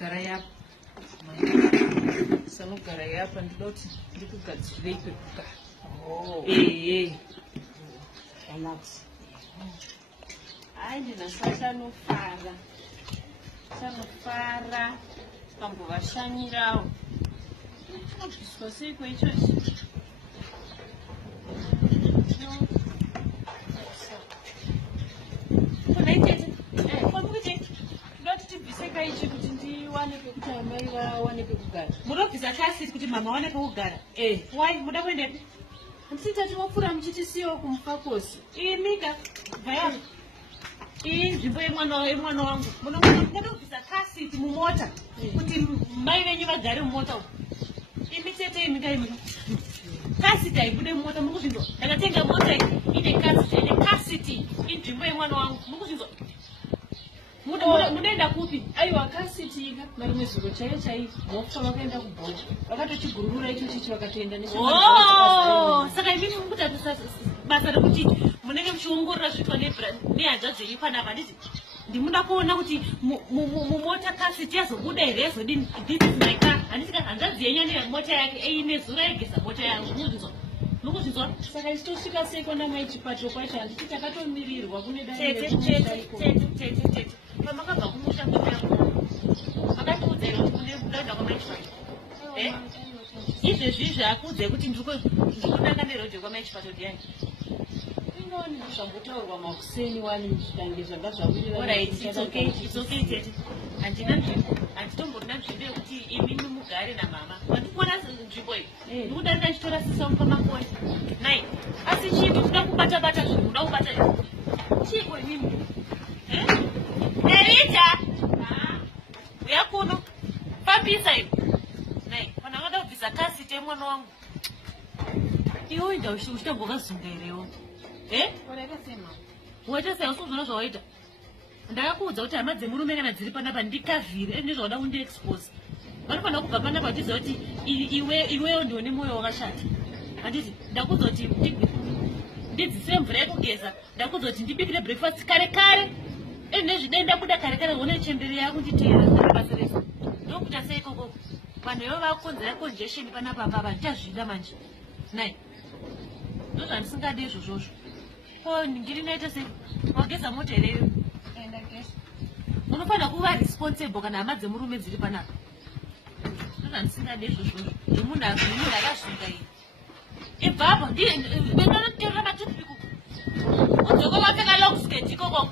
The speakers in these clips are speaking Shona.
Gara yapa. Sano gara yapa ndoti ndikugadzirei pekugara. Relax. Ai ndinasachanofara. Chanofara. Pambovashanyirawo. Chinobviswa seiko ichochi? Munobvisa kasiti kuti mama wane pekugara. Why? Muda kuendepi? Handisita tinopfura muchiti siyo kumufakosi. Mika, vaya. Nzvimbo yemwana wangu. Munobvisa kasiti mumota kuti mai venyu vagare mumota umu. Imi tete Mika. Kasiti haibude mumota mukuzvinzwa. Ndakatenga mota ine kasiti inzvimbo yemwana wangu. Mukuzvinzwa. Munoenda kupi? Aiwa kasiti ika marume zuro chaiyo wakufa vakaenda kubhoda vakatochigururura ichochichi vakatoenda saka imimi mukutarisa basa rekuti munenge muchiongorora zvitwa nehanzva dzenyu panapa nditi ndimuda kuona kuti mumota kasiti yazobuda here yazodini. This is my car. Handisika hanzvadzi yenyu nemota yake ine zuro yaigesa mota yangu. Mukuzvinzwa? Saka ichitosvika seiko namai chipatiro kwacho handiti takatomirirwa kune tete pamakabva kumusha kwetangu makatiudza iro kuti kunoenda kwamaichipatiro. Izvezvi akuudza kuti ndikudaka nerodho kwamaichipatiro ndiyani? Inoni zvambotaurwa makuseni wani zvitange zvanga zvawirira. Alright, it's okay tete. Handina nzvimbo, handitomborina nzvimbo yekuti imimi mugare namama. Vandikuona nzvimbo iyi ndikudarika ndichitora sisamu pamakoni. Nai, asi chipi kuda kubata zvinhu kuda kubata chipo imimi? Nerita! Uya kuno. Fambisa iwe. Nai, kana wada kubvisa kasiti yemwana wangu. Iwe enda uchitambokazunga herewo. Waita sei usizvona zvawaita? Ndakakuudza kuti hama dzemurume kana dziri panapa ndikavhire ndizvauda kundiexpose. Vanofanira kubva panapa vachiziva kuti iweyo ndiwo nemwoyo wakashata. Handiti ndakuudza kuti ndidzisire mvura yekugeza, ndakuudza kuti ndibikire breakfast kare. Nezvidenda kuda kare one chembere yakunditeera basa resu. Ndokuita sei koko? Vanhu ivo vakukonzera congestion panapa papa ndichazvida manje. Nai. Ndozvandisingadi izvozvozvo. Ngiri naita sei? Wageza mota here? Unofanira kuva responsible kana hama dzemurume dziri panapa. Ndozvandisingadi izvozvozvo. Ndomunhu akazvinga iyi. Ibva apo ndinoterera matutpiku. Udzoko vapfeka long skirt ikoko.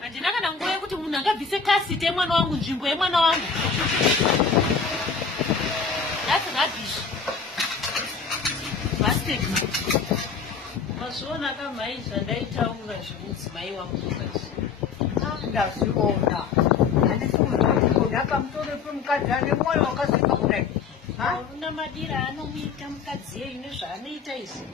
Handina kana nguva yekuti munhu angabvise kasiti yemwana wangu nzvimbo yemwana wangu. That's rubbish. Bastard man. Mazviona kamai zvandaitaura zvemudzimai wangu zvakati. Ndazviona. Handisi kuti akamutore pemukadzi ane mwoyo wakasimba kudai. Una madira anomuita mukadzi yeyu nezvaanoita izvi.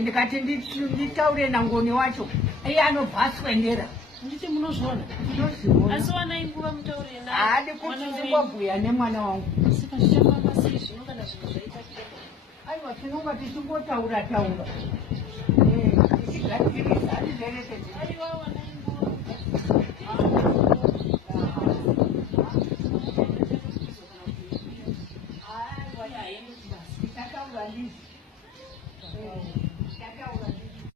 Ndikati nditaure nangoni wacho. Iye anobva aswendera. Nditi munozviona? Ndinozviona. Asi wanai nguva mutaurire naye. Haadi kuti ndingobhuya nemwana wangu. Saka zvichafamba sei zvino kana zvinhu zvaita kudai? Aiwa tinonga tichingotaura. Tichigadzirira